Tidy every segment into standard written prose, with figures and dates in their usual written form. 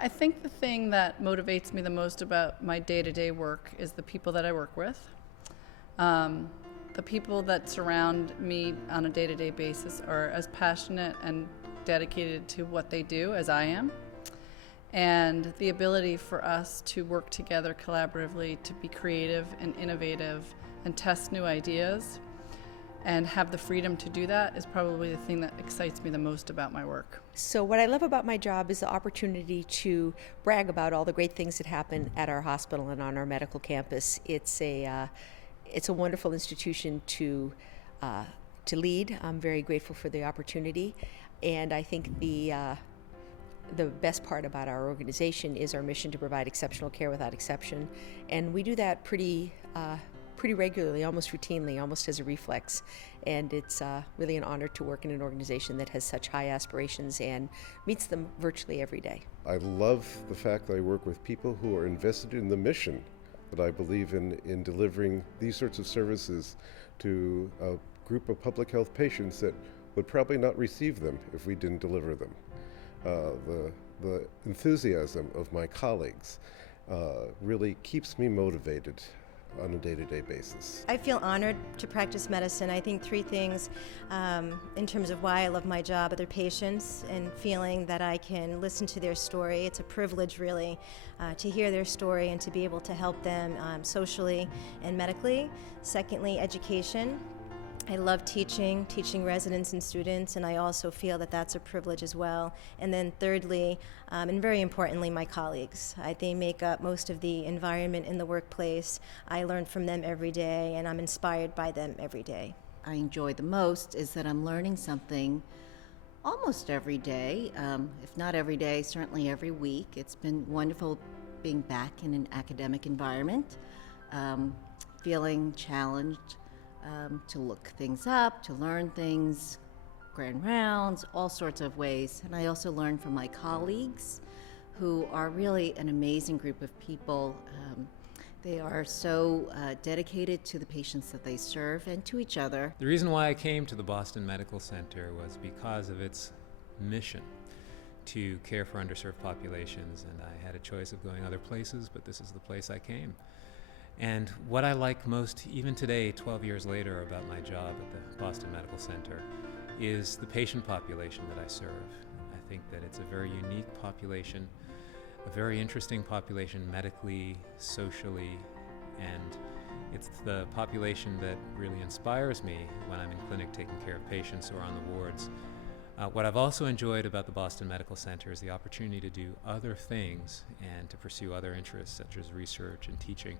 I think the thing that motivates me the most about my day-to-day work is the people that I work with. The people that surround me on a day-to-day basis are as passionate and dedicated to what they do as I am. And the ability for us to work together collaboratively to be creative and innovative and test new ideas and have the freedom to do that is probably the thing that excites me the most about my work. So what I love about my job is the opportunity to brag about all the great things that happen at our hospital and on our medical campus. It's a wonderful institution to lead. I'm very grateful for the opportunity, and I think the best part about our organization is our mission to provide exceptional care without exception, and we do that pretty regularly, almost routinely, almost as a reflex. And it's really an honor to work in an organization that has such high aspirations and meets them virtually every day. I love the fact that I work with people who are invested in the mission that I believe in delivering these sorts of services to a group of public health patients that would probably not receive them if we didn't deliver them. The enthusiasm of my colleagues really keeps me motivated on a day-to-day basis. I feel honored to practice medicine. I think three things in terms of why I love my job are their patients and feeling that I can listen to their story. It's a privilege, really, to hear their story and to be able to help them socially and medically. Secondly, education. I love teaching residents and students, and I also feel that that's a privilege as well. And then thirdly, and very importantly, my colleagues. They make up most of the environment in the workplace. I learn from them every day, and I'm inspired by them every day. I enjoy the most is that I'm learning something almost every day, if not every day, certainly every week. It's been wonderful being back in an academic environment, feeling challenged. To look things up, to learn things, grand rounds, all sorts of ways. And I also learn from my colleagues, who are really an amazing group of people. They are so dedicated to the patients that they serve and to each other. The reason why I came to the Boston Medical Center was because of its mission to care for underserved populations, and I had a choice of going other places, but this is the place I came. And what I like most, even today, 12 years later, about my job at the Boston Medical Center is the patient population that I serve. I think that it's a very unique population, a very interesting population medically, socially, and it's the population that really inspires me when I'm in clinic taking care of patients or on the wards. What I've also enjoyed about the Boston Medical Center is the opportunity to do other things and to pursue other interests such as research and teaching.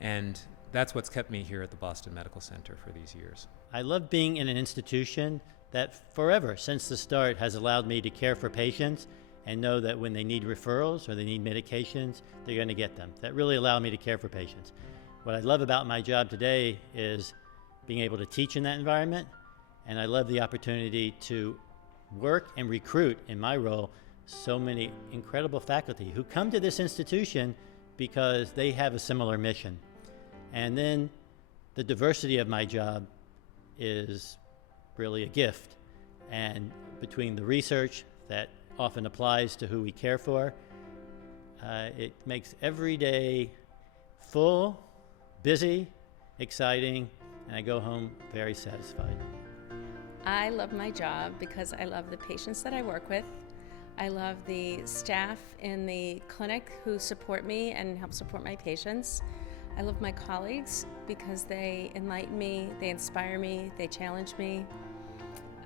And that's what's kept me here at the Boston Medical Center for these years. I love being in an institution that forever, since the start, has allowed me to care for patients and know that when they need referrals or they need medications, they're going to get them. That really allowed me to care for patients. What I love about my job today is being able to teach in that environment, and I love the opportunity to work and recruit in my role so many incredible faculty who come to this institution because they have a similar mission. And then the diversity of my job is really a gift. And between the research that often applies to who we care for, it makes every day full, busy, exciting, and I go home very satisfied. I love my job because I love the patients that I work with. I love the staff in the clinic who support me and help support my patients. I love my colleagues because they enlighten me, they inspire me, they challenge me.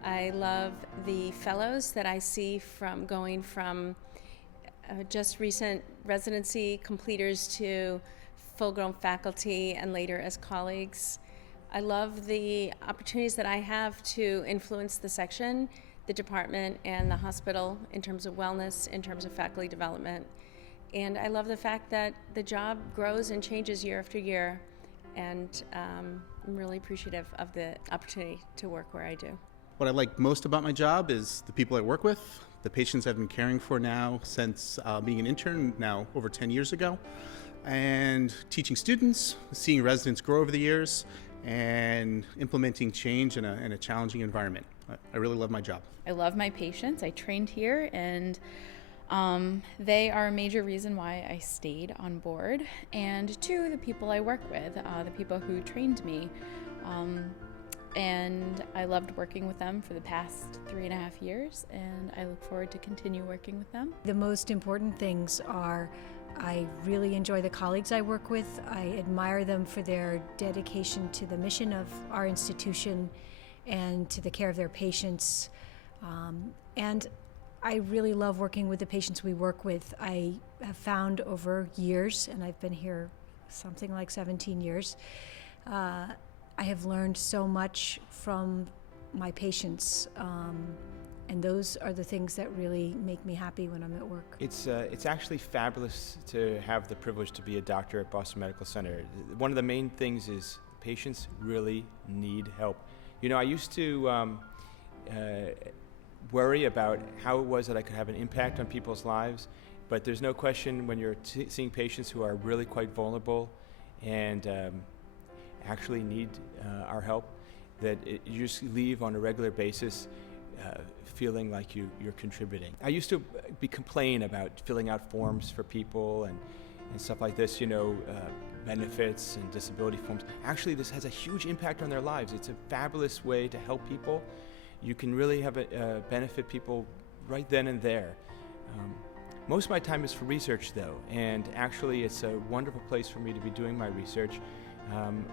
I love the fellows that I see from going from just recent residency completers to full-grown faculty and later as colleagues. I love the opportunities that I have to influence the section, the department, and the hospital in terms of wellness, in terms of faculty development. And I love the fact that the job grows and changes year after year, and I'm really appreciative of the opportunity to work where I do. What I like most about my job is the people I work with, the patients I've been caring for now since being an intern, now over 10 years ago, and teaching students, seeing residents grow over the years, and implementing change in a challenging environment. I really love my job. I love my patients. I trained here, and They are a major reason why I stayed on board, and two, the people I work with, the people who trained me. And I loved working with them for the past 3.5 years, and I look forward to continue working with them. The most important things are I really enjoy the colleagues I work with. I admire them for their dedication to the mission of our institution and to the care of their patients. And I really love working with the patients we work with. I have found over years, and I've been here something like 17 years, I have learned so much from my patients, and those are the things that really make me happy when I'm at work. It's actually fabulous to have the privilege to be a doctor at Boston Medical Center. One of the main things is patients really need help. You know, I used to worry about how it was that I could have an impact on people's lives, but there's no question when you're seeing patients who are really quite vulnerable and actually need our help, that you just leave on a regular basis feeling like you're contributing. I used to complain about filling out forms for people and stuff like this, you know, benefits and disability forms. Actually, this has a huge impact on their lives. It's a fabulous way to help people. You can really have benefit people right then and there. Most of my time is for research, though, and actually it's a wonderful place for me to be doing my research.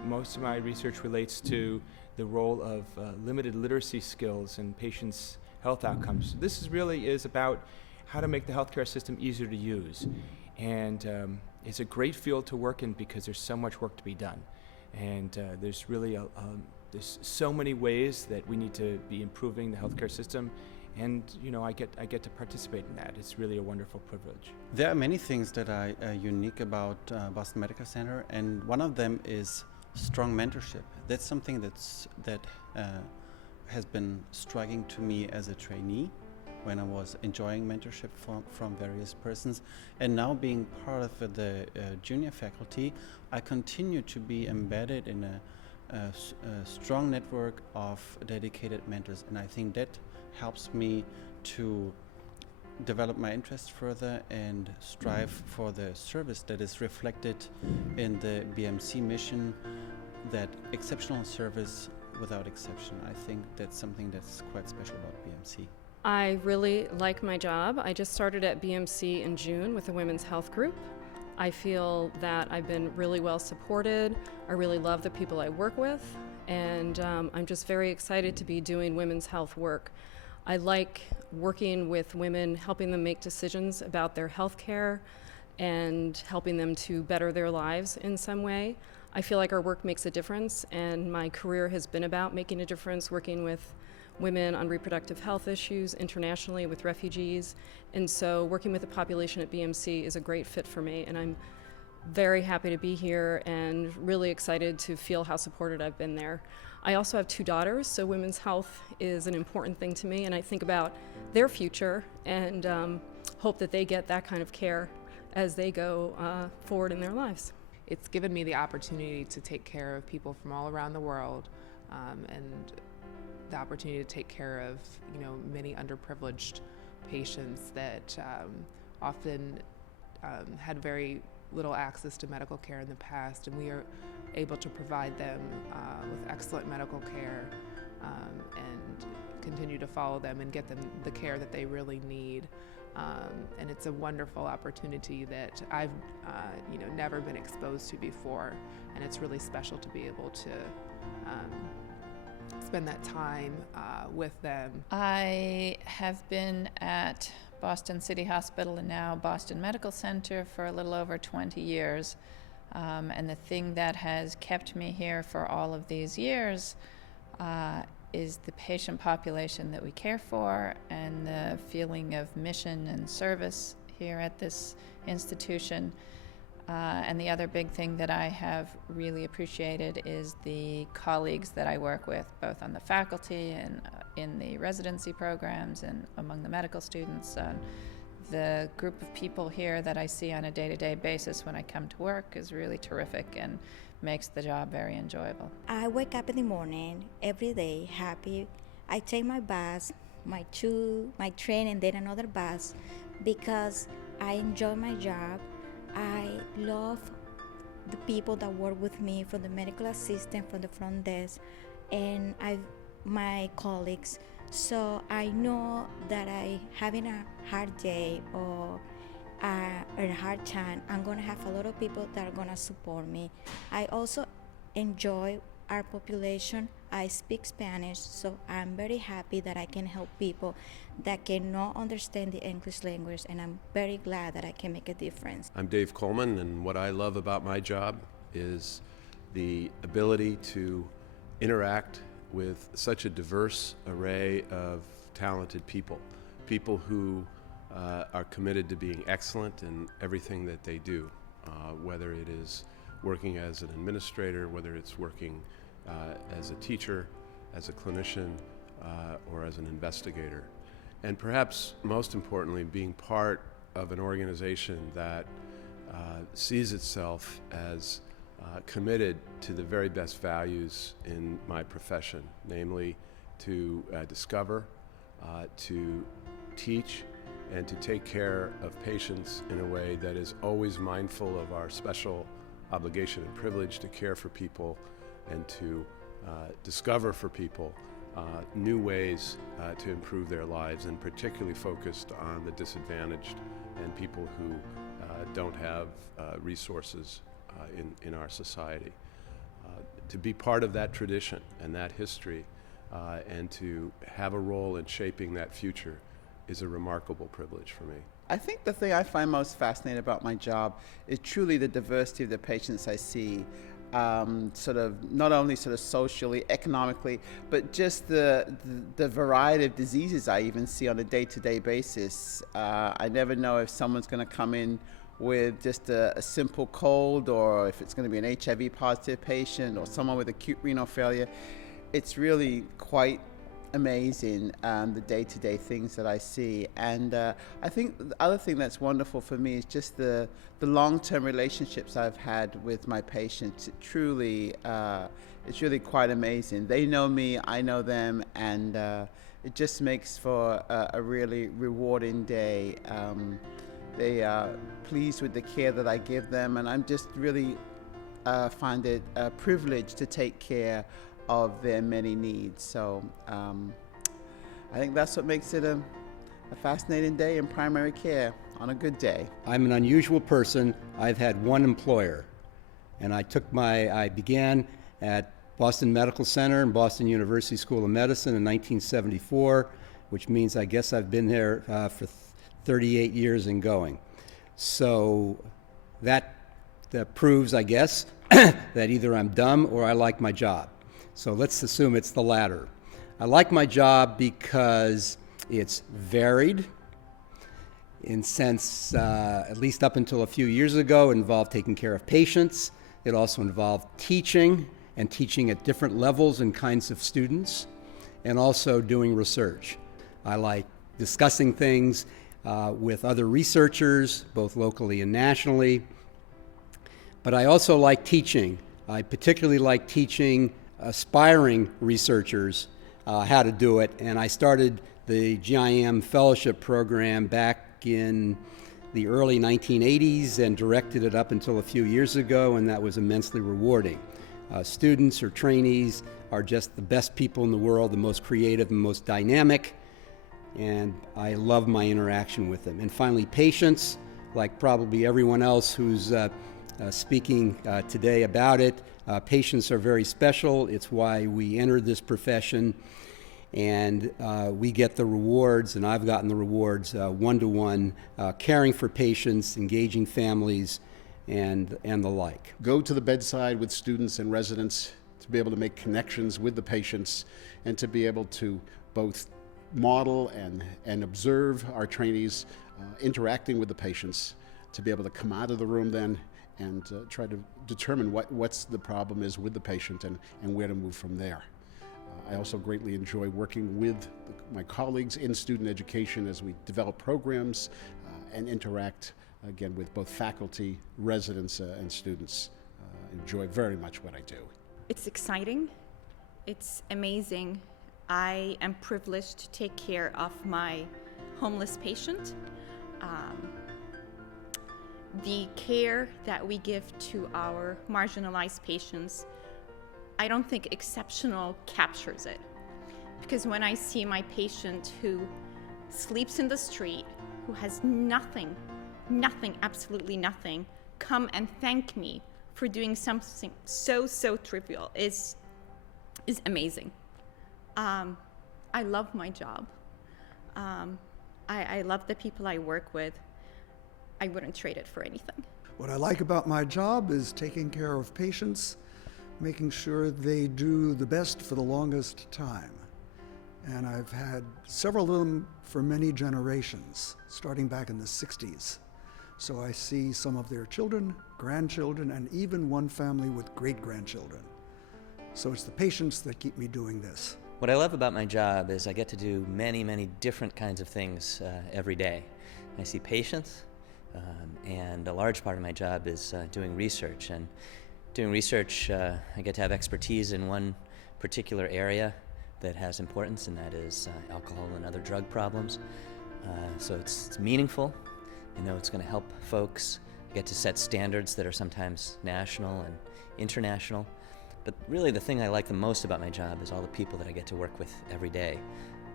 Most of my research relates to the role of limited literacy skills in patients' health outcomes. This really is about how to make the healthcare system easier to use. And it's a great field to work in because there's so much work to be done. And there's really there's so many ways that we need to be improving the healthcare system. And you know, I get to participate in that. It's really a wonderful privilege. There are many things that are unique about Boston Medical Center, and one of them is strong mentorship. That's something that has been striking to me as a trainee when I was enjoying mentorship from various persons, and now being part of the junior faculty, I continue to be embedded in a strong network of dedicated mentors, and I think that helps me to develop my interest further and strive for the service that is reflected in the BMC mission, that exceptional service without exception. I think that's something that's quite special about BMC. I really like my job. I just started at BMC in June with the Women's Health Group. I feel that I've been really well supported. I really love the people I work with, and I'm just very excited to be doing women's health work. I like working with women, helping them make decisions about their health care and helping them to better their lives in some way. I feel like our work makes a difference, and my career has been about making a difference, working with women on reproductive health issues internationally with refugees. And so working with the population at BMC is a great fit for me, and I'm very happy to be here and really excited to feel how supported I've been there. I also have 2 daughters, so women's health is an important thing to me, and I think about their future and hope that they get that kind of care as they go forward in their lives. It's given me the opportunity to take care of people from all around the world, and the opportunity to take care of, you know, many underprivileged patients that often had very little access to medical care in the past, and we are able to provide them with excellent medical care and continue to follow them and get them the care that they really need. And it's a wonderful opportunity that I've never been exposed to before, and it's really special to be able to spend that time with them. I have been at Boston City Hospital and now Boston Medical Center for a little over 20 years. And the thing that has kept me here for all of these years is the patient population that we care for and the feeling of mission and service here at this institution. And the other big thing that I have really appreciated is the colleagues that I work with, both on the faculty and in the residency programs and among the medical students. The group of people here that I see on a day-to-day basis when I come to work is really terrific and makes the job very enjoyable. I wake up in the morning every day happy. I take my bath, my train and then another bus because I enjoy my job. I love the people that work with me, from the medical assistant, from the front desk, and my colleagues. So I know that I having a hard day or a hard time, I'm gonna have a lot of people that are gonna support me. I also enjoy our population. I speak Spanish, so I'm very happy that I can help people that cannot understand the English language, and I'm very glad that I can make a difference. I'm Dave Coleman, and what I love about my job is the ability to interact with such a diverse array of talented people, people who are committed to being excellent in everything that they do, whether it is working as an administrator, whether it's working as a teacher, as a clinician, or as an investigator. And perhaps most importantly, being part of an organization that sees itself as committed to the very best values in my profession, namely to discover, to teach, and to take care of patients in a way that is always mindful of our special obligation and privilege to care for people and to discover for people new ways to improve their lives, and particularly focused on the disadvantaged and people who don't have resources in our society. To be part of that tradition and that history and to have a role in shaping that future is a remarkable privilege for me. I think the thing I find most fascinating about my job is truly the diversity of the patients I see, sort of not only sort of socially, economically, but just the variety of diseases I even see on a day-to-day basis. I never know if someone's going to come in with just a simple cold, or if it's going to be an HIV positive patient or someone with acute renal failure. It's really quite amazing, the day-to-day things that I see. And I think the other thing that's wonderful for me is just the long-term relationships I've had with my patients. It's really quite amazing. They know me, I know them, and it just makes for a really rewarding day. They are pleased with the care that I give them, and I'm just really find it a privilege to take care of their many needs. So I think that's what makes it a fascinating day in primary care on a good day. I'm an unusual person. I've had one employer, and I began at Boston Medical Center and Boston University School of Medicine in 1974, which means I guess I've been there for 38 years and going. So that proves, I guess, that either I'm dumb or I like my job. So let's assume it's the latter. I like my job because it's varied. In sense, at least up until a few years ago, it involved taking care of patients. It also involved teaching, and teaching at different levels and kinds of students, and also doing research. I like discussing things with other researchers, both locally and nationally. But I also like teaching. I particularly like teaching aspiring researchers how to do it, and I started the GIM fellowship program back in the early 1980s and directed it up until a few years ago, and that was immensely rewarding. Students or trainees are just the best people in the world, the most creative and most dynamic, and I love my interaction with them. And finally, patients, like probably everyone else who's speaking today about it. Patients are very special. It's why we entered this profession, and we get the rewards, and I've gotten the rewards one-to-one, caring for patients, engaging families, and the like. Go to the bedside with students and residents to be able to make connections with the patients and to be able to both model and observe our trainees interacting with the patients, to be able to come out of the room then and try to determine what's the problem is with the patient and where to move from there. I also greatly enjoy working with my colleagues in student education as we develop programs and interact again with both faculty, residents, and students. Enjoy very much what I do. It's exciting. It's amazing. I am privileged to take care of my homeless patient. The care that we give to our marginalized patients, I don't think exceptional captures it. Because when I see my patient who sleeps in the street, who has nothing, absolutely nothing, come and thank me for doing something so trivial is amazing. I love my job. I love the people I work with. I wouldn't trade it for anything. What I like about my job is taking care of patients, making sure they do the best for the longest time. And I've had several of them for many generations, starting back in the 60s. So I see some of their children, grandchildren, and even one family with great-grandchildren. So it's the patients that keep me doing this. What I love about my job is I get to do many different kinds of things every day. I see patients, and a large part of my job is doing research. And doing research, I get to have expertise in one particular area that has importance, and that is alcohol and other drug problems. So it's meaningful. You know, it's going to help folks. I get to set standards that are sometimes national and international. But really the thing I like the most about my job is all the people that I get to work with every day,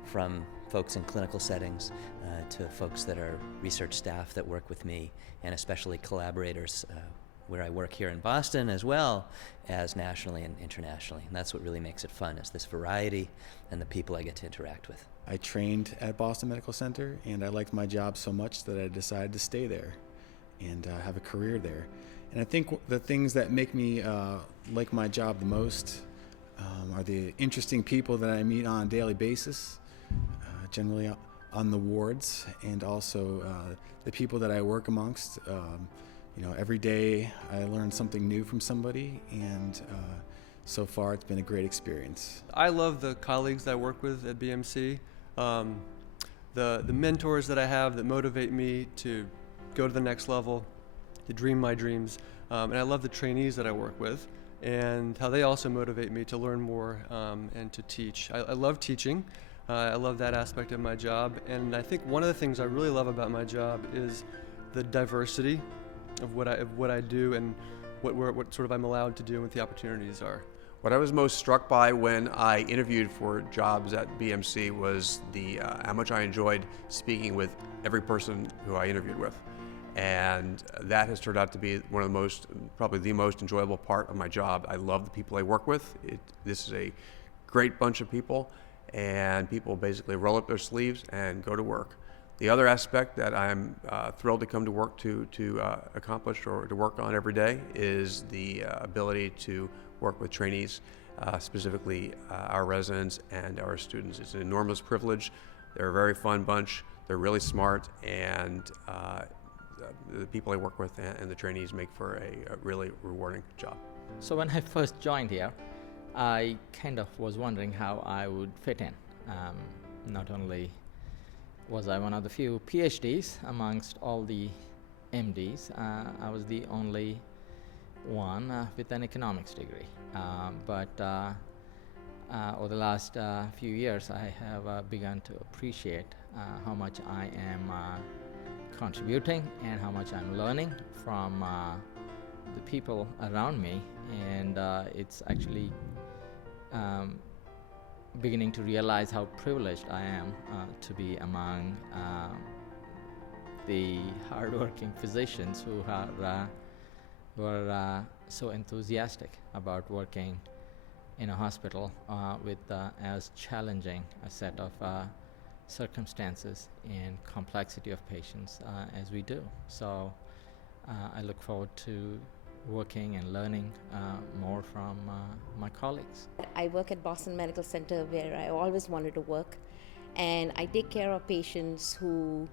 from folks in clinical settings to folks that are research staff that work with me, and especially collaborators where I work here in Boston as well as nationally and internationally. And that's what really makes it fun, is this variety and the people I get to interact with. I trained at Boston Medical Center, and I liked my job so much that I decided to stay there and have a career there. And I think the things that make me like my job the most are the interesting people that I meet on a daily basis, generally on the wards, and also the people that I work amongst. You know, every day I learn something new from somebody, and so far it's been a great experience. I love the colleagues I work with at BMC, the mentors that I have that motivate me to go to the next level, to dream my dreams, and I love the trainees that I work with and how they also motivate me to learn more and to teach. I love teaching. I love that aspect of my job, and I think one of the things I really love about my job is the diversity of what I do and what sort of I'm allowed to do and what the opportunities are. What I was most struck by when I interviewed for jobs at BMC was how much I enjoyed speaking with every person who I interviewed with. And that has turned out to be one of the probably the most enjoyable part of my job. I love the people I work with. This is a great bunch of people, and people basically roll up their sleeves and go to work. The other aspect that I'm thrilled to come to work to accomplish or to work on every day is the ability to work with trainees, specifically our residents and our students. It's an enormous privilege. They're a very fun bunch. They're really smart, and the people I work with and the trainees make for a really rewarding job. So when I first joined here, I kind of was wondering how I would fit in. Not only was I one of the few PhDs amongst all the MDs, I was the only one with an economics degree. But over the last few years, I have begun to appreciate how much I am contributing and how much I'm learning from the people around me, and it's actually beginning to realize how privileged I am to be among the hardworking physicians who were so enthusiastic about working in a hospital with as challenging a set of circumstances and complexity of patients as we do. So I look forward to working and learning more from my colleagues. I work at Boston Medical Center, where I always wanted to work, and I take care of patients who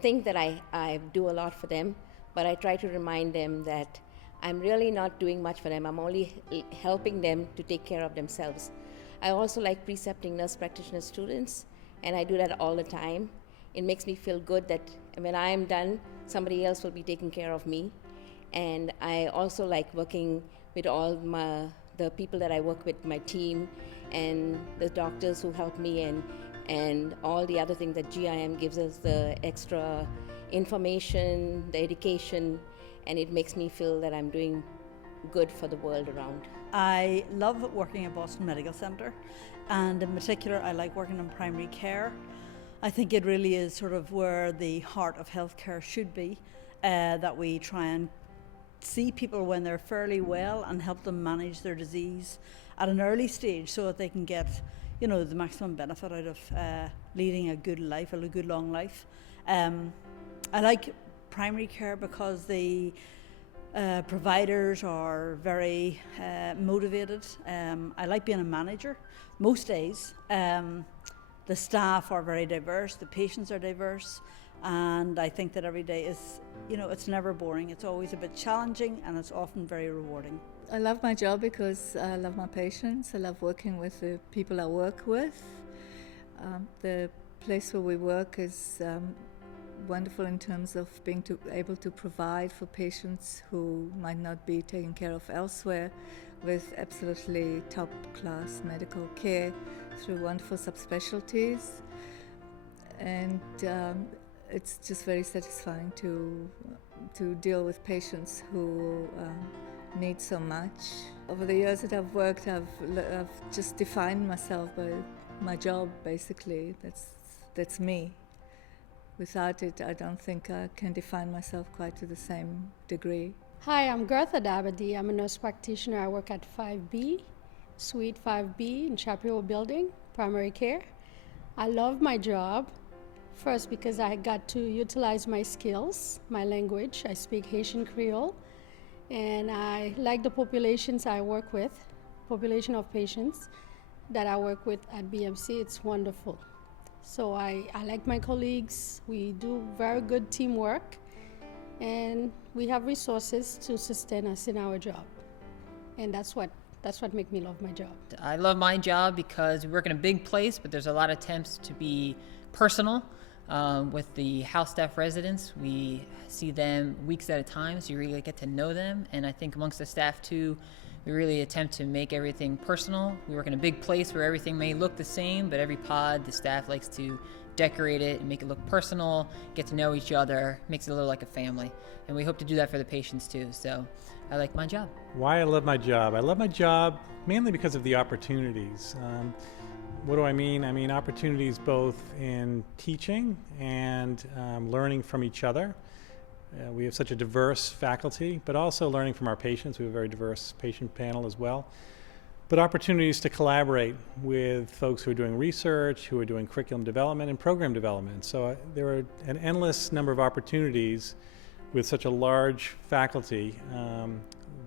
think that I do a lot for them, but I try to remind them that I'm really not doing much for them. I'm only helping them to take care of themselves. I also like precepting nurse practitioner students, and I do that all the time. It makes me feel good that when I am done, somebody else will be taking care of me. And I also like working with all the people that I work with, my team, and the doctors who help me, and all the other things that GIM gives us, the extra information, the education, and it makes me feel that I'm doing good for the world around. I love working at Boston Medical Center, and in particular I like working in primary care. I think it really is sort of where the heart of healthcare should be, that we try and see people when they're fairly well and help them manage their disease at an early stage so that they can get, you know, the maximum benefit out of leading a good life, a good long life. I like primary care because the providers are very motivated. I like being a manager most days. The staff are very diverse, the patients are diverse, and I think that every day is, you know, it's never boring. It's always a bit challenging, and it's often very rewarding. I love my job because I love my patients. I love working with the people I work with. The place where we work is wonderful in terms of being able to provide for patients who might not be taken care of elsewhere, with absolutely top-class medical care through wonderful subspecialties. And it's just very satisfying to deal with patients who need so much. Over the years that I've worked, I've just defined myself by my job, basically. That's me. Without it, I don't think I can define myself quite to the same degree. Hi, I'm Gertha Dabadi. I'm a nurse practitioner. I work at 5B, Suite 5B in Chapel Building, primary care. I love my job, first because I got to utilize my skills, my language. I speak Haitian Creole, and I like the populations I work with, population of patients that I work with at BMC. It's wonderful. So I like my colleagues. We do very good teamwork, and we have resources to sustain us in our job. And that's what makes me love my job. I love my job because we work in a big place, but there's a lot of attempts to be personal. With the house staff residents, we see them weeks at a time, so you really get to know them. And I think amongst the staff too, we really attempt to make everything personal. We work in a big place where everything may look the same, but every pod, the staff likes to decorate it and make it look personal, get to know each other, makes it a little like a family. And we hope to do that for the patients too. So I like my job. Why I love my job? I love my job mainly because of the opportunities. What do I mean? I mean opportunities both in teaching and learning from each other. We have such a diverse faculty, but also learning from our patients. We have a very diverse patient panel as well. But opportunities to collaborate with folks who are doing research, who are doing curriculum development and program development. So there are an endless number of opportunities with such a large faculty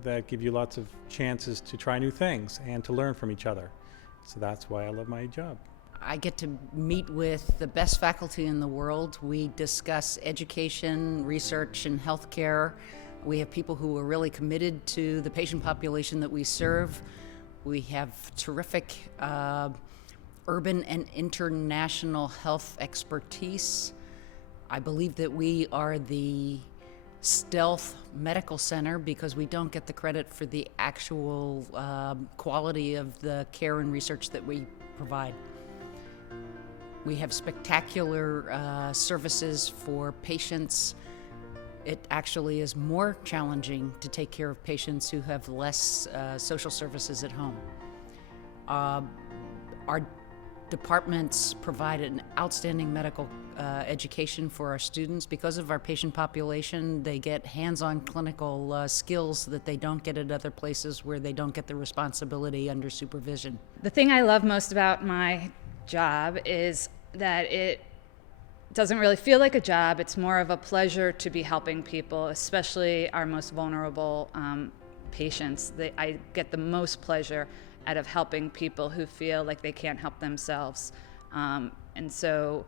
that give you lots of chances to try new things and to learn from each other. So that's why I love my job. I get to meet with the best faculty in the world. We discuss education, research, and healthcare. We have people who are really committed to the patient population that we serve. We have terrific urban and international health expertise. I believe that we are the stealth medical center because we don't get the credit for the actual quality of the care and research that we provide. We have spectacular services for patients. It actually is more challenging to take care of patients who have less social services at home. Our departments provide an outstanding medical education for our students. Because of our patient population, they get hands-on clinical skills that they don't get at other places where they don't get the responsibility under supervision. The thing I love most about my job is that it doesn't really feel like a job. It's more of a pleasure to be helping people, especially our most vulnerable patients. I get the most pleasure out of helping people who feel like they can't help themselves. And so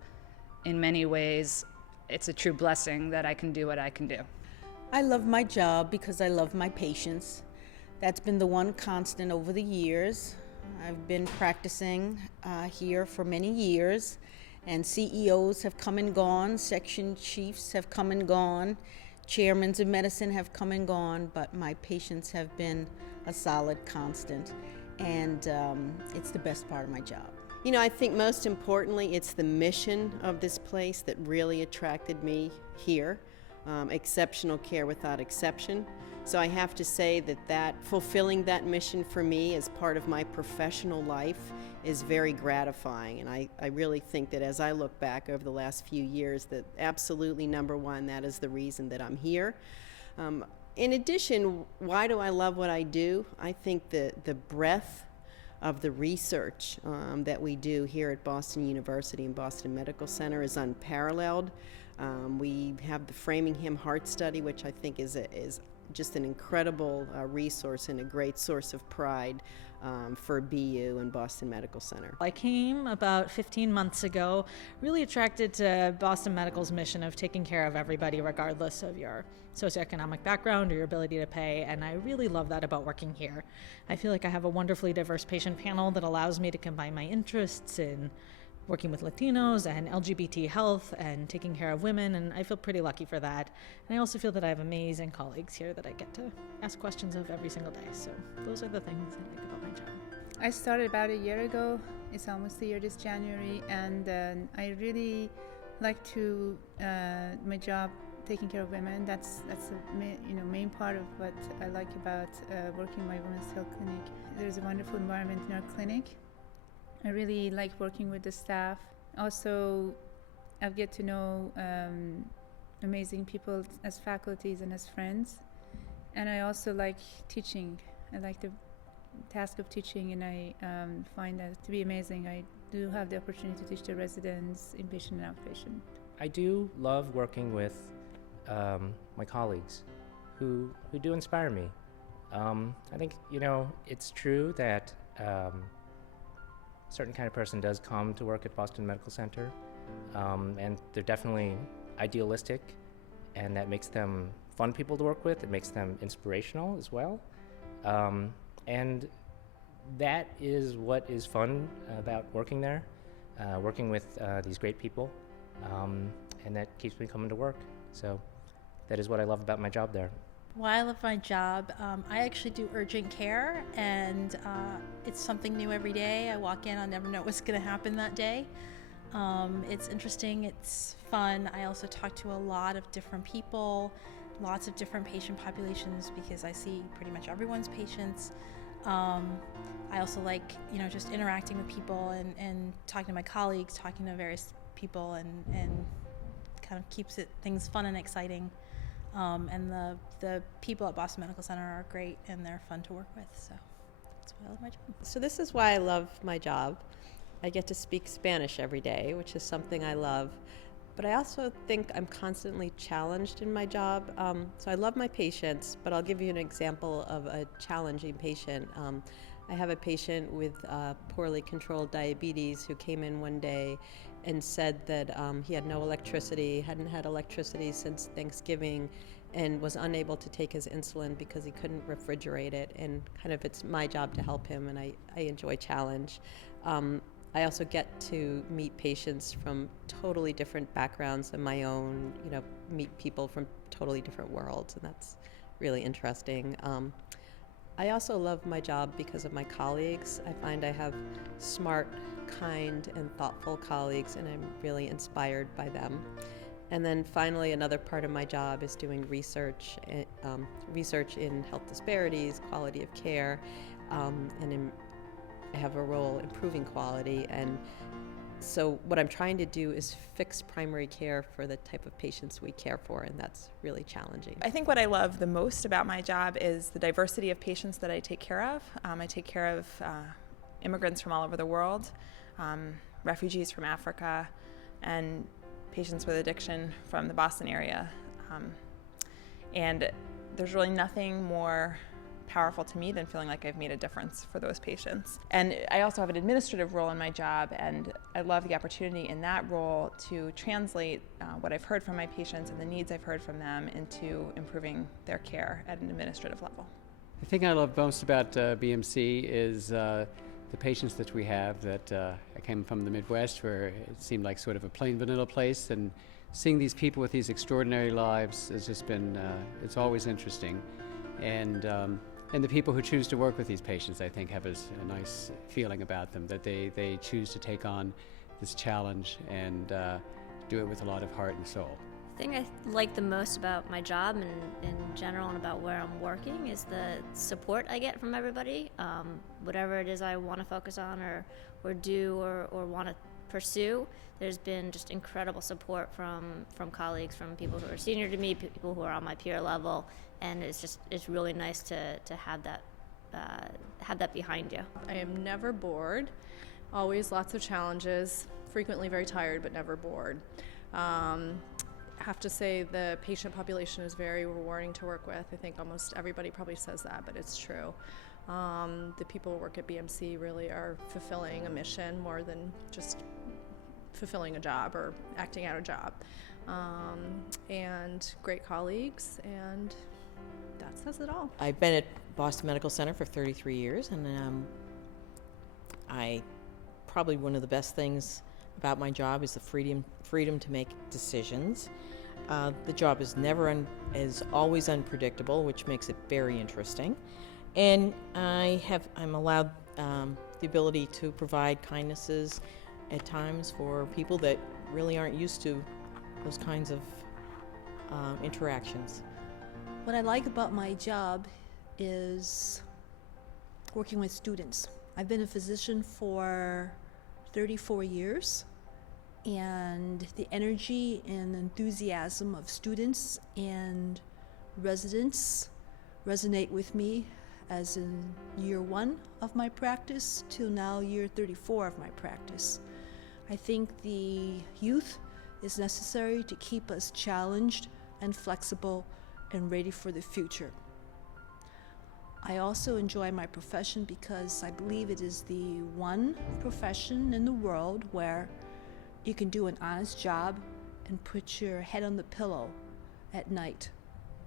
in many ways, it's a true blessing that I can do what I can do. I love my job because I love my patients. That's been the one constant over the years. I've been practicing here for many years, and CEOs have come and gone, section chiefs have come and gone, chairmen of medicine have come and gone, but my patients have been a solid constant, and it's the best part of my job. You know, I think most importantly, it's the mission of this place that really attracted me here. Exceptional care without exception. So I have to say that fulfilling that mission for me as part of my professional life is very gratifying. And I really think that as I look back over the last few years, that absolutely number one, that is the reason that I'm here. In addition, why do I love what I do? I think the breadth of the research that we do here at Boston University and Boston Medical Center is unparalleled. We have the Framingham Heart Study, which I think is just an incredible resource and a great source of pride for BU and Boston Medical Center. I came about 15 months ago, really attracted to Boston Medical's mission of taking care of everybody regardless of your socioeconomic background or your ability to pay, and I really love that about working here. I feel like I have a wonderfully diverse patient panel that allows me to combine my interests in working with Latinos and LGBT health and taking care of women, and I feel pretty lucky for that. And I also feel that I have amazing colleagues here that I get to ask questions of every single day. So those are the things I like about my job. I started about a year ago. It's almost a year this January, and I really like to my job taking care of women. That's the main part of what I like about working in my women's health clinic. There's a wonderful environment in our clinic. I really like working with the staff. Also, I get to know amazing people as faculties and as friends. And I also like teaching. I like the task of teaching, and I find that to be amazing. I do have the opportunity to teach the residents, inpatient and outpatient. I do love working with my colleagues who do inspire me. I think, it's true that a certain kind of person does come to work at Boston Medical Center, and they're definitely idealistic, and that makes them fun people to work with. It makes them inspirational as well, and that is what is fun about working there, working with these great people, and that keeps me coming to work. So that is what I love about my job there. Why I love my job, I actually do urgent care, and it's something new every day. I walk in, I never know what's going to happen that day. It's interesting, it's fun. I also talk to a lot of different people, lots of different patient populations, because I see pretty much everyone's patients. I also like, just interacting with people and talking to my colleagues, talking to various people, and kind of keeps things fun and exciting. And the people at Boston Medical Center are great, and they're fun to work with, so that's why I love my job. So this is why I love my job. I get to speak Spanish every day, which is something I love. But I also think I'm constantly challenged in my job. So I love my patients, but I'll give you an example of a challenging patient. I have a patient with poorly controlled diabetes who came in one day and said that he had no electricity, hadn't had electricity since Thanksgiving, and was unable to take his insulin because he couldn't refrigerate it. And kind of it's my job to help him, and I enjoy challenge. I also get to meet patients from totally different backgrounds than my own, meet people from totally different worlds, and that's really interesting. I also love my job because of my colleagues. I find I have smart, kind, and thoughtful colleagues, and I'm really inspired by them. And then finally, another part of my job is doing research in health disparities, quality of care, and I have a role improving quality. And so what I'm trying to do is fix primary care for the type of patients we care for, and that's really challenging. I think what I love the most about my job is the diversity of patients that I take care of. I take care of immigrants from all over the world, refugees from Africa, and patients with addiction from the Boston area. And there's really nothing more powerful to me than feeling like I've made a difference for those patients. And I also have an administrative role in my job, and I love the opportunity in that role to translate what I've heard from my patients and the needs I've heard from them into improving their care at an administrative level. The thing I love most about BMC is the patients that we have. That I came from the Midwest, where it seemed like sort of a plain vanilla place, and seeing these people with these extraordinary lives has just been, it's always interesting. And And the people who choose to work with these patients, I think, have a nice feeling about them, that they choose to take on this challenge and do it with a lot of heart and soul. The thing I like the most about my job and in general and about where I'm working is the support I get from everybody. Whatever it is I want to focus on or do or want to pursue, there's been just incredible support from colleagues, from people who are senior to me, people who are on my peer level, and it's really nice to have that behind you. I am never bored, always lots of challenges, frequently very tired but never bored. Have to say the patient population is very rewarding to work with. I think almost everybody probably says that, but it's true. The people who work at BMC really are fulfilling a mission more than just fulfilling a job or acting out a job. And great colleagues, and that says it all. I've been at Boston Medical Center for 33 years, and probably one of the best things about my job is the freedom to make decisions. The job is always unpredictable, which makes it very interesting. And I'm allowed the ability to provide kindnesses at times for people that really aren't used to those kinds of interactions. What I like about my job is working with students. I've been a physician for 34 years, and the energy and enthusiasm of students and residents resonate with me, as in year 1 of my practice till now year 34 of my practice. I think the youth is necessary to keep us challenged and flexible and ready for the future. I also enjoy my profession because I believe it is the one profession in the world where you can do an honest job and put your head on the pillow at night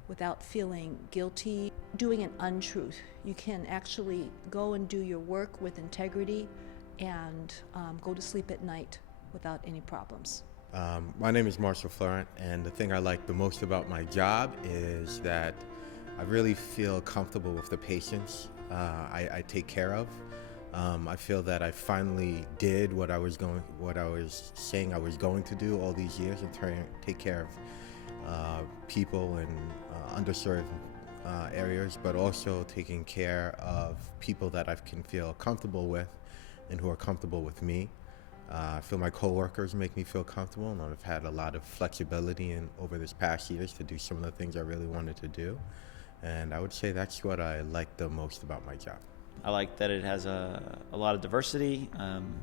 without feeling guilty, doing an untruth. You can actually go and do your work with integrity and go to sleep at night without any problems. My name is Marshall Florent, and the thing I like the most about my job is that I really feel comfortable with the patients I take care of. I feel that I finally did what I was saying I was going to do all these years, and take care of people in underserved areas, but also taking care of people that I can feel comfortable with and who are comfortable with me. I feel my coworkers make me feel comfortable, and I've had a lot of flexibility over this past years to do some of the things I really wanted to do. And I would say that's what I like the most about my job. I like that it has a lot of diversity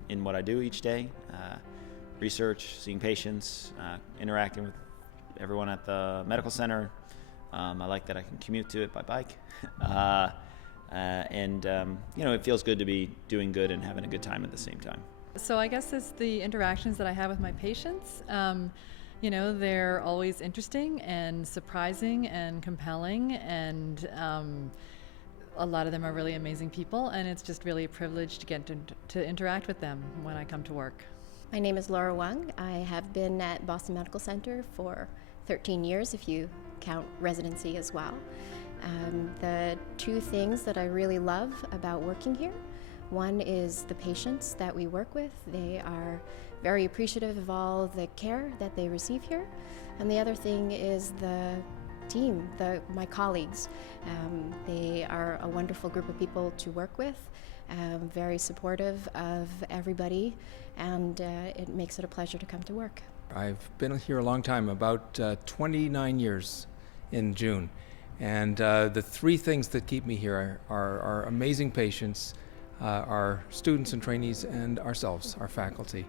in what I do each day. Research, seeing patients, interacting with everyone at the medical center. I like that I can commute to it by bike. It feels good to be doing good and having a good time at the same time. So I guess it's the interactions that I have with my patients. They're always interesting and surprising and compelling, and a lot of them are really amazing people, and it's just really a privilege to get to interact with them when I come to work. My name is Laura Wang. I have been at Boston Medical Center for 13 years, if you count residency as well. The two things that I really love about working here, one is the patients that we work with. They are very appreciative of all the care that they receive here. And the other thing is the team, my colleagues. They are a wonderful group of people to work with, very supportive of everybody, and it makes it a pleasure to come to work. I've been here a long time, about 29 years in June. And the three things that keep me here are amazing patients, our students and trainees, and ourselves, our faculty.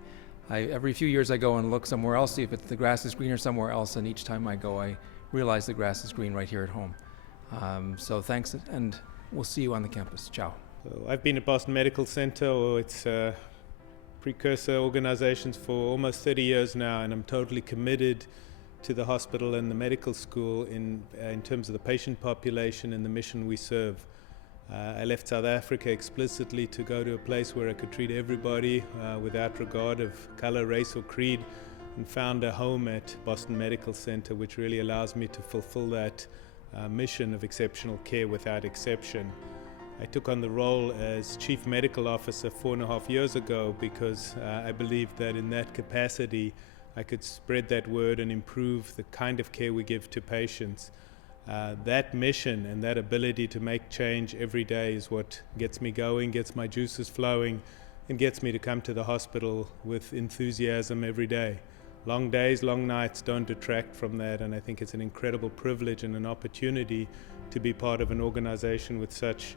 Every few years I go and look somewhere else, see if the grass is greener somewhere else, and each time I go I realize the grass is green right here at home. So thanks, and we'll see you on the campus. Ciao. So I've been at Boston Medical Center, or its precursor organizations, for almost 30 years now, and I'm totally committed to the hospital and the medical school in terms of the patient population and the mission we serve. I left South Africa explicitly to go to a place where I could treat everybody without regard of color, race, or creed, and found a home at Boston Medical Center, which really allows me to fulfill that mission of exceptional care without exception. I took on the role as Chief Medical Officer 4.5 years ago because I believed that in that capacity I could spread that word and improve the kind of care we give to patients. That mission and that ability to make change every day is what gets me going, gets my juices flowing, and gets me to come to the hospital with enthusiasm every day. Long days, long nights don't detract from that, and I think it's an incredible privilege and an opportunity to be part of an organization with such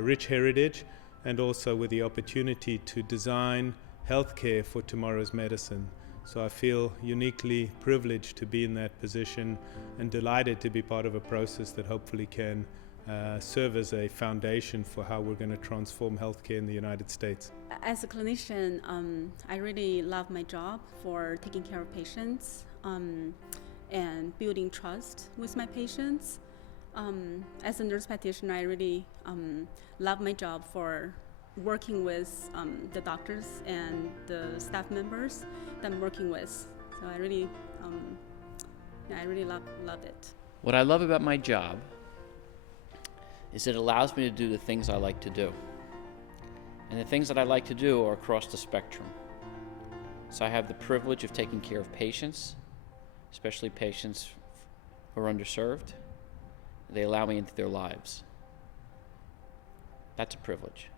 rich heritage, and also with the opportunity to design healthcare for tomorrow's medicine. So I feel uniquely privileged to be in that position and delighted to be part of a process that hopefully can serve as a foundation for how we're going to transform healthcare in the United States. As a clinician, I really love my job for taking care of patients and building trust with my patients. As a nurse practitioner, I really love my job for working with the doctors and the staff members that I'm working with. So I really love it. What I love about my job is it allows me to do the things I like to do. And the things that I like to do are across the spectrum. So I have the privilege of taking care of patients, especially patients who are underserved. They allow me into their lives. That's a privilege.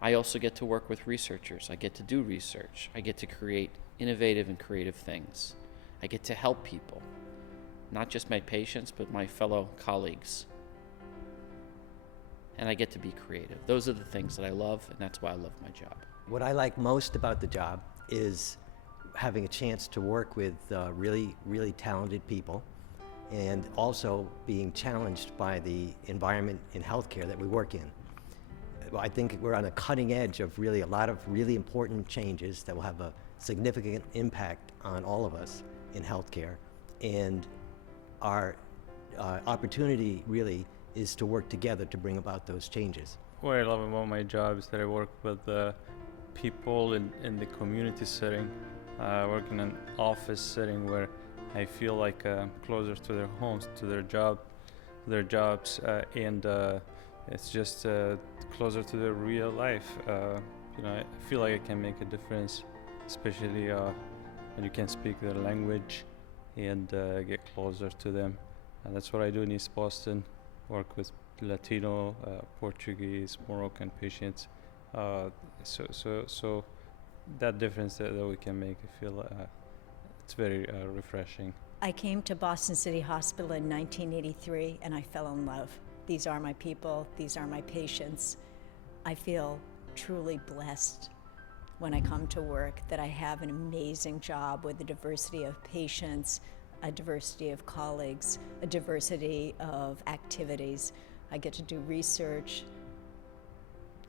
I also get to work with researchers. I get to do research. I get to create innovative and creative things. I get to help people, not just my patients, but my fellow colleagues. And I get to be creative. Those are the things that I love, and that's why I love my job. What I like most about the job is having a chance to work with really, really talented people, and also being challenged by the environment in healthcare that we work in. I think we're on a cutting edge of really a lot of really important changes that will have a significant impact on all of us in healthcare. And our opportunity really is to work together to bring about those changes. What I love about my job is that I work with people in the community setting. I work in an office setting where I feel like closer to their homes, to their jobs, and it's just closer to their real life. I feel like I can make a difference, especially when you can speak their language and get closer to them. And that's what I do in East Boston. Work with Latino, Portuguese, Moroccan patients. So that difference that we can make, I feel it's very refreshing. I came to Boston City Hospital in 1983 and I fell in love. These are my people, these are my patients. I feel truly blessed when I come to work that I have an amazing job with a diversity of patients, a diversity of colleagues, a diversity of activities. I get to do research,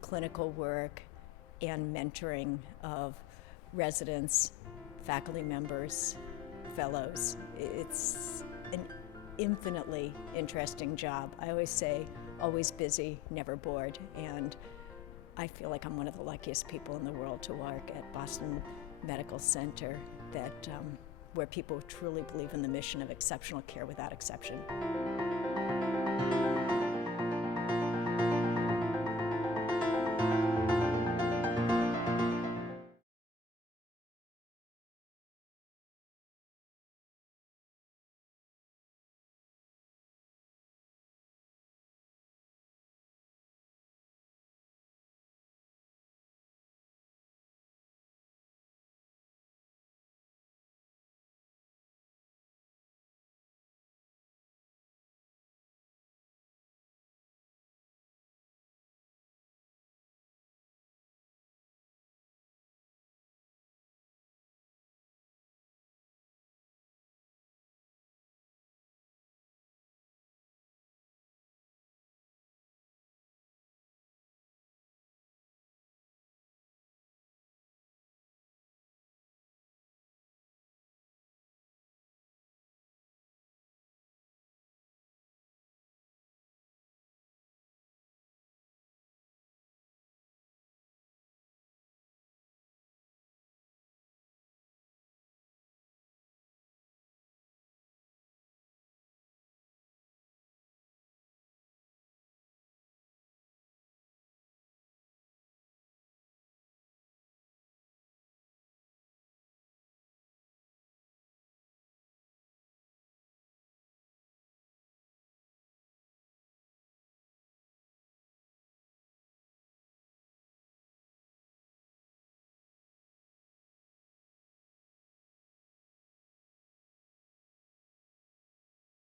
clinical work, and mentoring of residents, faculty members, fellows. It's an infinitely interesting job. I always say, always busy, never bored, and I feel like I'm one of the luckiest people in the world to work at Boston Medical Center where people truly believe in the mission of exceptional care without exception.